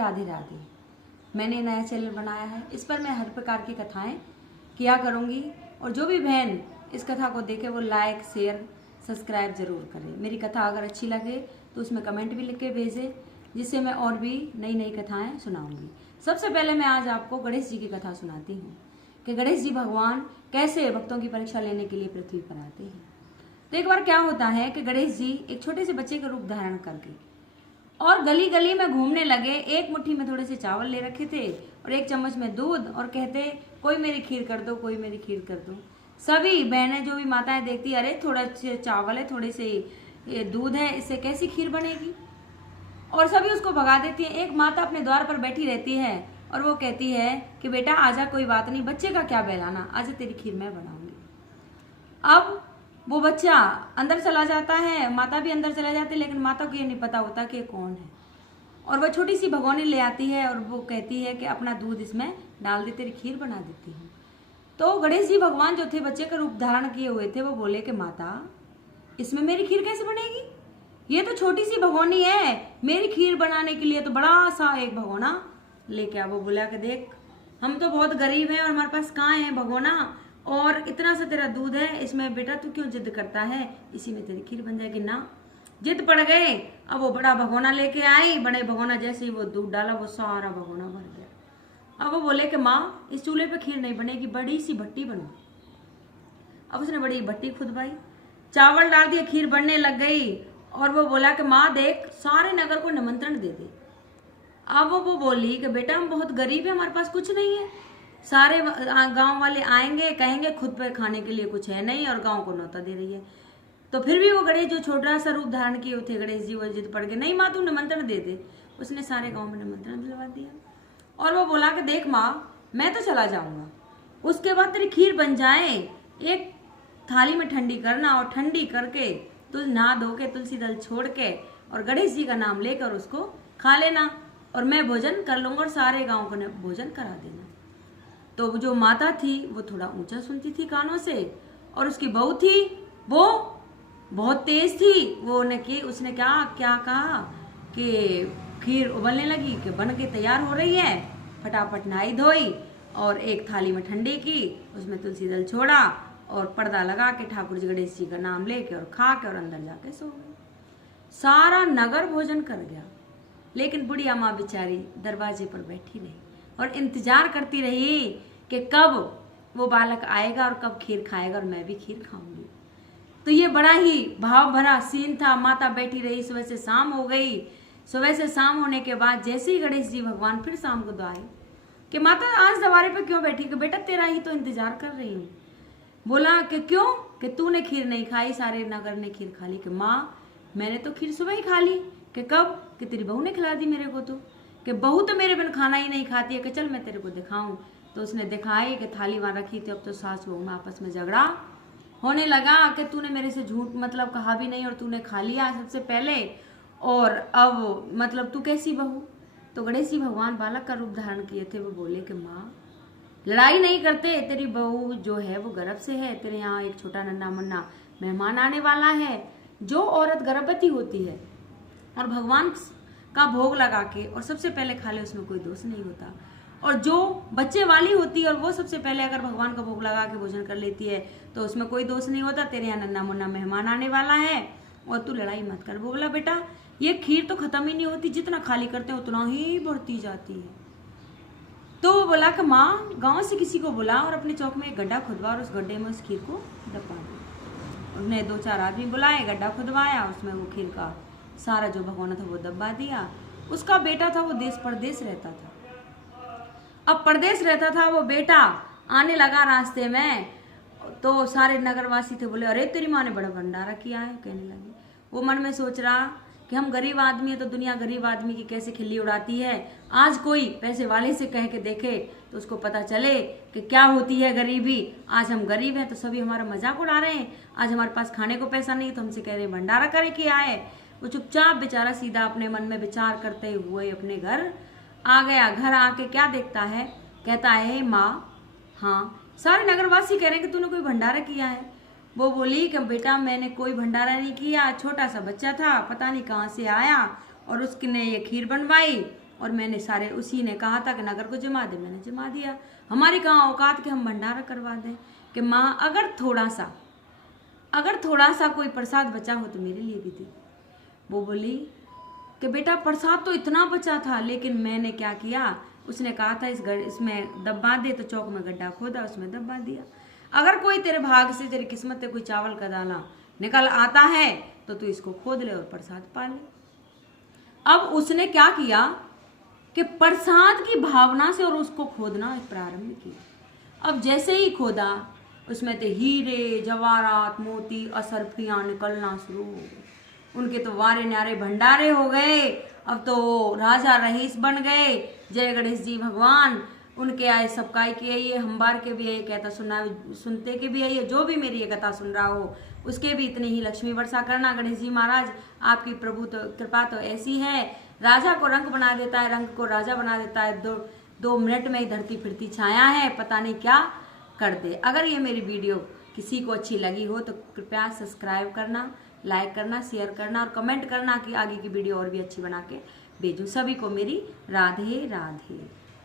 राधे राधे। मैंने नया चैनल बनाया है, इस पर मैं हर प्रकार की कथाएं किया करूंगी और जो भी बहन इस कथा को देखे वो लाइक शेयर सब्सक्राइब जरूर करें। मेरी कथा अगर अच्छी लगे तो उसमें कमेंट भी लिख के भेजें, जिससे मैं और भी नई नई कथाएं सुनाऊंगी। सबसे पहले मैं आज आपको गणेश जी की कथा सुनाती हूँ कि गणेश जी भगवान कैसे भक्तों की परीक्षा लेने के लिए पृथ्वी पर आते हैं। तो एक बार क्या होता है कि गणेश जी एक छोटे से बच्चे का रूप धारण करके और गली गली में घूमने लगे। एक मुट्ठी में थोड़े से चावल ले रखे थे और एक चम्मच में दूध, और कहते कोई मेरी खीर कर दो, कोई मेरी खीर कर दो। सभी बहनें जो भी माताएं देखती, अरे थोड़ा से चावल है, थोड़े से दूध है, इससे कैसी खीर बनेगी, और सभी उसको भगा देती है। एक माता अपने द्वार पर बैठी रहती है और वो कहती है कि बेटा आजा, कोई बात नहीं, बच्चे का क्या बहलाना, आजा तेरी खीर मैं बनाऊंगी। अब वो बच्चा अंदर चला जाता है, माता भी अंदर चला जाती है, लेकिन माता को ये नहीं पता होता कि कौन है। और वह छोटी सी भगोनी ले आती है और वो कहती है कि अपना दूध इसमें डाल दे, तेरी खीर बना देती हूँ। तो गणेश जी भगवान जो थे, बच्चे का रूप धारण किए हुए थे, वो बोले कि माता इसमें मेरी खीर कैसे बनेगी, ये तो छोटी सी भगोनी है, मेरी खीर बनाने के लिए तो बड़ा सा एक भगोना लेके आ। वो बोला कि देख हम तो बहुत गरीब हैं और हमारे पास कहाँ है भगोना, और इतना सा तेरा दूध है, इसमें बेटा तू क्यों जिद करता है, इसी में तेरी खीर बन जाएगी ना। जिद पड़ गए। अब वो बड़ा भगोना लेके आई, बड़े भगोना जैसे ही वो दूध डाला वो सारा भगोना भर गया। अब वो बोले कि माँ इस चूल्हे पे खीर नहीं बनेगी, बड़ी सी भट्टी बनो। अब उसने बड़ी भट्टी खुदवाई, चावल डाल दिए, खीर बनने लग गई। और वो बोला कि माँ देख सारे नगर को निमंत्रण दे दे। अब वो बोली कि बेटा हम बहुत गरीब है, हमारे पास कुछ नहीं है, सारे गांव वाले आएंगे, कहेंगे खुद पे खाने के लिए कुछ है नहीं, और गांव को न्योता दे रही है। तो फिर भी वो गणेश जो छोटा सा रूप धारण किए थे गणेश जी, वो जिद पड़ गए, नहीं माँ तू निमंत्रण दे दे। उसने सारे गांव में निमंत्रण दिलवा दिया और वो बोला कि देख माँ मैं तो चला जाऊंगा, उसके बाद तेरी खीर बन जाए, एक थाली में ठंडी करना, और ठंडी करके तुल नहा धो के तुलसी दल छोड़ के और गणेश जी का नाम लेकर उसको खा लेना, और मैं भोजन कर लूंगा और सारे गांव को भोजन करा देना। तो जो माता थी वो थोड़ा ऊंचा सुनती थी कानों से, और उसकी बहू थी वो बहुत तेज थी। उसने क्या क्या कहा कि खीर उबलने लगी कि बन के तैयार हो रही है, फटाफट नहाई धोई और एक थाली में ठंडी की, उसमें तुलसी दल छोड़ा और पर्दा लगा के ठाकुर जी गणेश जी का नाम लेके और खा के और अंदर जाके सो गए। सारा नगर भोजन कर गया, लेकिन बुढ़िया माँ बेचारी दरवाजे पर बैठी रही और इंतजार करती रही कि कब वो बालक आएगा और कब खीर खाएगा और मैं भी खीर खाऊंगी। तो ये बड़ा ही भाव भरा सीन था। माता बैठी रही, सुबह से शाम हो गई। सुबह से शाम होने के बाद जैसे ही गणेश जी भगवान फिर शाम को आए कि माता आज दरबारे पे क्यों बैठी, कि बेटा तेरा ही तो इंतजार कर रही हूँ। बोला कि क्यों, कि तूने खीर नहीं खाई, सारे नगर ने खीर खा ली। कि माँ मैंने तो खीर सुबह ही खा ली। कि कब, कि तेरी बहू ने खिला दी मेरे को। तो कि बहू तो मेरे बिन खाना ही नहीं खाती है, कि चल मैं तेरे को दिखाऊं। तो उसने दिखाई कि थाली वहां रखी थी। अब तो सास बहू में आपस में झगड़ा होने लगा कि तूने मेरे से झूठ मतलब कहा भी नहीं और तूने खा लिया सबसे पहले, और अब मतलब तू कैसी बहू। तो गणेश जी भगवान बालक का रूप धारण किए थे, वो बोले कि माँ लड़ाई नहीं करते, तेरी बहू जो है वो गर्भ से है, तेरे यहाँ एक छोटा नन्ना मुन्ना मेहमान आने वाला है। जो औरत गर्भवती होती है और भगवान का भोग लगा के और सबसे पहले खा ले, उसमें कोई दोष नहीं होता। और जो बच्चे वाली होती है और वो सबसे पहले अगर भगवान का भोग लगा के भोजन कर लेती है तो उसमें कोई दोष नहीं होता। तेरे यहाँ नन्ना मुन्ना मेहमान आने वाला है और तू लड़ाई मत कर। वो बोला बेटा ये खीर तो खत्म ही नहीं होती, जितना खाली करते हैं उतना ही बढ़ती जाती है। तो वो बोला कि माँ गाँव से किसी को बुला और अपने चौक में एक गड्ढा खुदवा और उस गड्ढे में उस खीर को दबा दो। उसने 2-4 आदमी बुलाए, गड्ढा खुदवाया, उसमें वो खीर का सारा जो भगवाना था वो दबा दिया। उसका बेटा था, वो देश परदेश रहता था। अब परदेश रहता था वो बेटा, आने लगा रास्ते में तो सारे नगरवासी थे, बोले अरे तेरी माँ ने बड़ा भंडारा किया है। कहने लगी, वो मन में सोच रहा कि हम गरीब आदमी है तो दुनिया गरीब आदमी की कैसे खिल्ली उड़ाती है। आज कोई पैसे वाले से कह के देखे तो उसको पता चले कि क्या होती है गरीबी। आज हम गरीब हैं तो सभी हमारा मजाक उड़ा रहे हैं, आज हमारे पास खाने को पैसा नहीं तो हमसे कह रहे भंडारा करे किया है। वो चुपचाप बेचारा सीधा अपने मन में विचार करते हुए अपने घर आ गया। घर आके क्या देखता है, कहता है माँ हाँ सारे नगरवासी कह रहे हैं कि तूने कोई भंडारा किया है। वो बोली कि बेटा मैंने कोई भंडारा नहीं किया, छोटा सा बच्चा था पता नहीं कहाँ से आया और उसने ये खीर बनवाई और मैंने सारे, उसी ने कहा था कि नगर को जमा दे, मैंने जमा दिया। हमारी कहाँ औकात के हम भंडारा करवा दें कि माँ अगर थोड़ा सा कोई प्रसाद बचा हो तो मेरे लिए भी दे। वो बोली कि बेटा प्रसाद तो इतना बचा था, लेकिन मैंने क्या किया, उसने कहा था इसमें दबा दे, तो चौक में गड्ढा खोदा, उसमें दबा दिया। अगर कोई तेरे भाग से, तेरी किस्मत से कोई चावल का दाना निकल आता है तो तू इसको खोद ले और प्रसाद पा ले। अब उसने क्या किया कि प्रसाद की भावना से और उसको खोदना प्रारंभ किया। अब जैसे ही खोदा, उसमें तो हीरे जवाहरात मोती असरफियां निकलना शुरू हो गए। उनके तो वारे न्यारे भंडारे हो गए। अब तो राजा रईस बन गए। जय गणेश जी भगवान। उनके आए सबका के आइए, हम बार के भी आइए, कहता सुनते के भी आइए, जो भी मेरी ये कथा सुन रहा हो उसके भी इतनी ही लक्ष्मी वर्षा करना। गणेश जी महाराज आपकी प्रभु तो कृपा तो ऐसी है, राजा को रंग बना देता है, रंग को राजा बना देता है। दो मिनट में ही धरती फिरती छाया है, पता नहीं क्या कर दे। अगर ये मेरी वीडियो किसी को अच्छी लगी हो तो कृपया सब्सक्राइब करना, लाइक करना, शेयर करना और कमेंट करना कि आगे की वीडियो और भी अच्छी बना के भेजूं। सभी को मेरी राधे राधे।